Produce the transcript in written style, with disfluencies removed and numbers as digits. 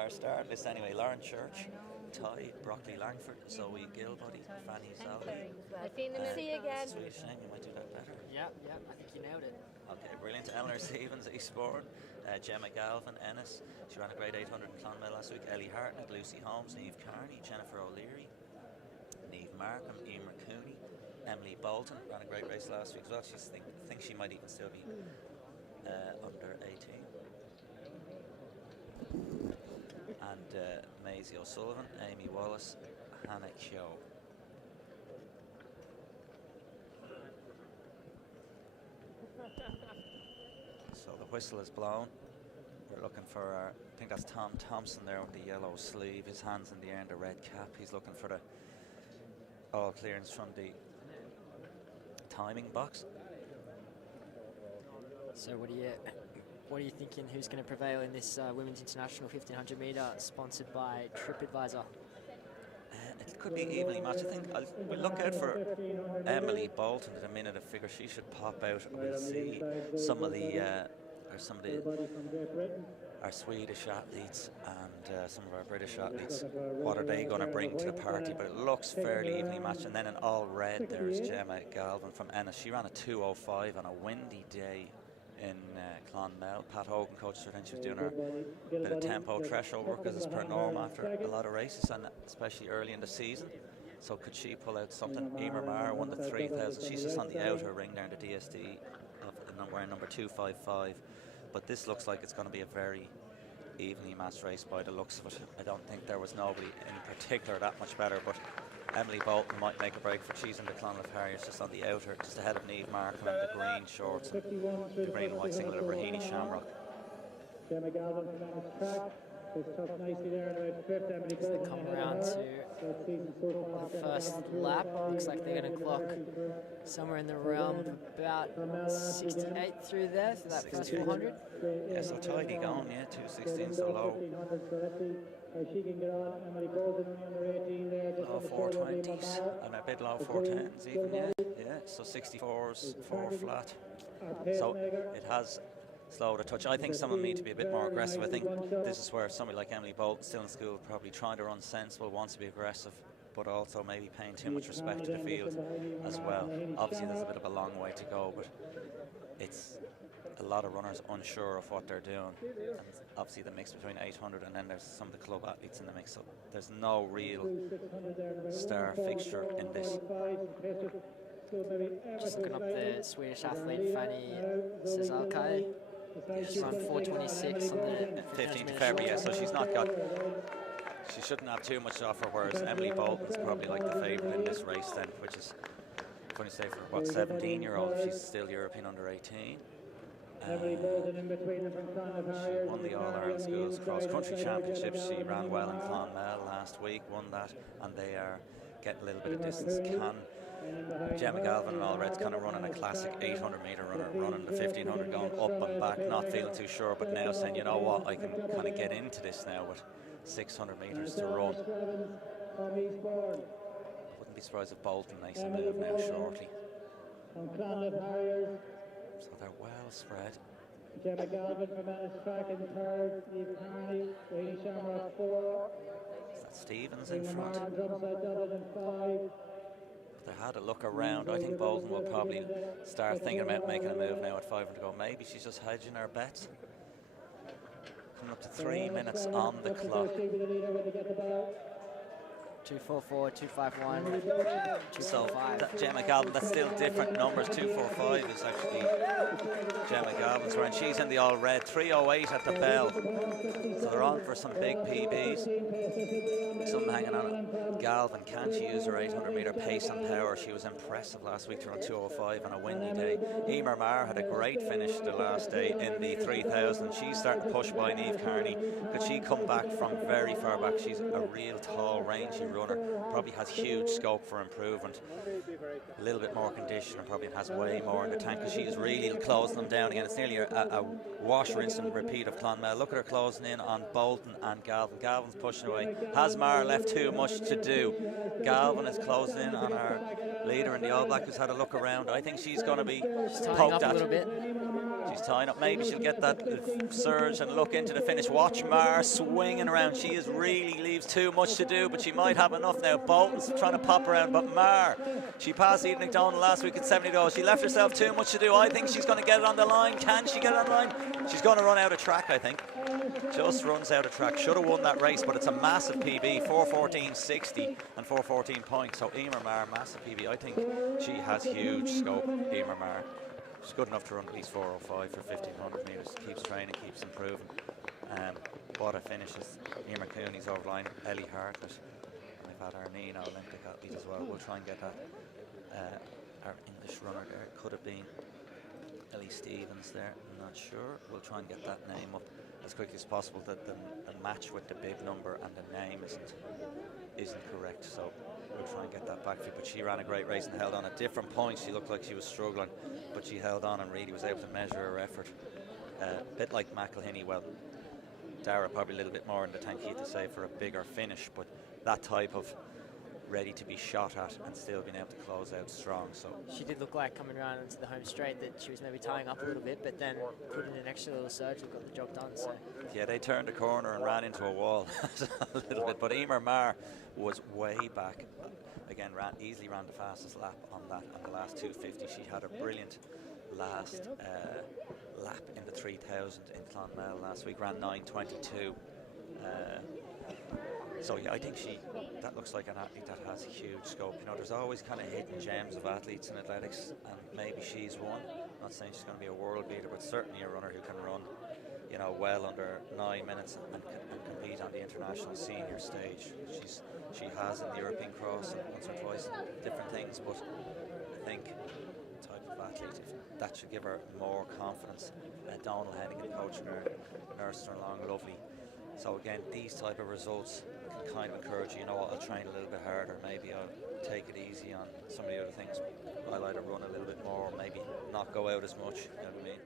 our start list anyway. Lauren Church, Ty, Broccoli Langford, Zoe Gilbody, Fanny Zolli. I've seen them see again. Swedish name, you might do that better. Yeah, I think you nailed it. Okay, brilliant. Eleanor Stevens, Eastbourne, Gemma Galvin, Ennis. She ran a grade 800 in Clonmel last week. Ellie Hartnett, Lucy Holmes, Niamh Carney, Jennifer O'Leary, Niamh Markham, Emer Cooney, Emily Bolton ran a great race last week as well. She thinks she might even still be under 18. And Maisie O'Sullivan, Amy Wallace, Hannah Kyo. So the whistle is blown. We're looking for our, I think that's Tom Thompson there with the yellow sleeve, his hands in the air and the red cap. He's looking for the all clearance from the timing box. So what are you thinking? Who's going to prevail in this Women's International 1500 metre sponsored by Tripadvisor? It could be evenly matched. I think we'll look out for Emily Bolton at a minute. I figure she should pop out. We'll see some of the our Swedish athletes and some of our British athletes. What are they going to bring to the party? But it looks fairly evenly matched. And then in all red, there's Gemma Galvin from Ennis. She ran a 2:05 on a windy day in Clonmel. Pat Hogan coached her, and she was doing her bit of tempo threshold work as is per norm after a lot of races, and especially early in the season. So could she pull out something? Emer Maher won the 3000. She's just on the outer ring there in the DSD of wearing number 255. But this looks like it's going to be a very evenly matched race by the looks of it. I don't think there was nobody in particular that much better, but Emily Bolton might make a break for she's in the Clonmel Harriers just on the outer, just ahead of Niamh Markham in the green shorts and the green and white singlet of Rahini Shamrock. Gemma Galvin from Ennis Track. She's took nicely there in about fifth. Emily As they come around to the first lap, looks like they're going to clock somewhere in the realm of about 68 through there, through that first 400. Yeah, so tidy going, yeah, 216 so low. She can get on. Emily Bolton under 18 there. Low 420s and a bit low 410s even, yeah. So 64s, 4 flat. So it has slowed a touch. I think someone need to be a bit more aggressive. I think this is where somebody like Emily Bolton, still in school, probably trying to run sensible, wants to be aggressive, but also maybe paying too much respect to the field as well. Obviously there's a bit of a long way to go, but it's a lot of runners unsure of what they're doing, and obviously the mix between 800 and then there's some of the club athletes in the mix, so there's no real star fixture in this. Just looking up the Swedish athlete Fanny Zalkai. She's run 4:26 on the 15th of February, yeah, so she's not got, she shouldn't have too much to offer, whereas Emily Bolton's probably like the favourite in this race then, which is funny to say for what, 17-year-old, she's still European under 18. Emily Bolton in between them from Clonmel Harriers. She won the All-Ireland Schools Cross Country Championships. She ran well in Clonmel last week, won that, and they are getting a little bit of distance. Can Gemma Galvin and all Reds kind of running a classic 800 metre runner, running the 1500 going up and back, not feeling too sure, but now saying, you know what, I can kind of get into this now with 600 metres to run. I wouldn't be surprised if Bolton makes a move now shortly. So they're well spread. Gemma Galvin from Ennis Track in third, Niamh Carney, Rahini Shamrock 4. Is that Stevens in front? In 5. They had a look around. I think Bolton will probably start thinking about making a move now at 500 to go. Maybe she's just hedging her bets. Coming up to 3 minutes on the clock. 244, 251, 245. Gemma Galvin, that's still different numbers. 245 is actually Gemma Galvin's run. She's in the all red. 308 at the bell. So they're on for some big PBs. Something hanging on it. Galvin, can she use her 800 metre pace and power? She was impressive last week to run 205 on a windy day. Emer Maher had a great finish the last day in the 3000. She's starting to push by Niamh Carney. Could she come back from very far back? She's a real tall, rangy runner. Probably has huge scope for improvement. A little bit more condition and probably has way more in the tank, because she is really closing them down again. It's nearly a wash, rinse and repeat of Clonmel. Look at her closing in on Bolton and Galvin. Galvin's pushing away. Has Maher left too much to do? Galvin is closing in on our leader in the All Black, who's had a look around. I think she's going to be She's tying poked up at. a little bit. She's tying up. Maybe she'll get that surge and look into the finish. Watch Mar swinging around. She really leaves too much to do, but she might have enough now. Bolton's trying to pop around, but Mar, she passed Eden McDonald last week at 70 goals. She left herself too much to do. I think she's going to get it on the line. Can she get it on the line? She's going to run out of track, I think. Just runs out of track. Should have won that race, but it's a massive PB. 4:14.60 and 4:14 points. So Emer Mar, massive PB. I think she has huge scope, Emer Mar. She's good enough to run at least 4:05 for 1,500 metres. Keeps training, keeps improving. What a finishes. Emer Cooney's over line. Ellie Hartnett. We've had our Nina Olympic athlete as well. We'll try and get that. Our English runner there. Could have been Ellie Stevens there. I'm not sure. We'll try and get that name up as quickly as possible. That the match with the bib number and the name isn't correct. So we'll try and get that back for you. But she ran a great race and held on at different points. She looked like she was struggling, but she held on and really was able to measure her effort. A bit like McElhinney. Well, Dara probably a little bit more in the tank, to say, for a bigger finish, but that type of ready to be shot at and still being able to close out strong. So she did look like coming around into the home straight that she was maybe tying up a little bit, but then put in an extra little surge and got the job done. So yeah, they turned the corner and ran into a wall a little bit, but Emer Mar was way back. Again, easily ran the fastest lap on the last 250. She had a brilliant last lap in the 3000 in Clonmel last week, ran 9:22. So yeah, I think that looks like an athlete that has huge scope. You know, there's always kind of hidden gems of athletes in athletics, and maybe she's one. I'm not saying she's going to be a world beater, but certainly a runner who can run, you know, well under 9 minutes and compete on the international senior stage. She has in the European cross and once or twice different things, but I think the type of athlete, that should give her more confidence. Donald Hennigan coaching her, nursed her along lovely. So again, these type of results can kind of encourage you, know what, I'll train a little bit harder, maybe I'll take it easy on some of the other things. I'll either run a little bit more, maybe not go out as much, you know what I mean?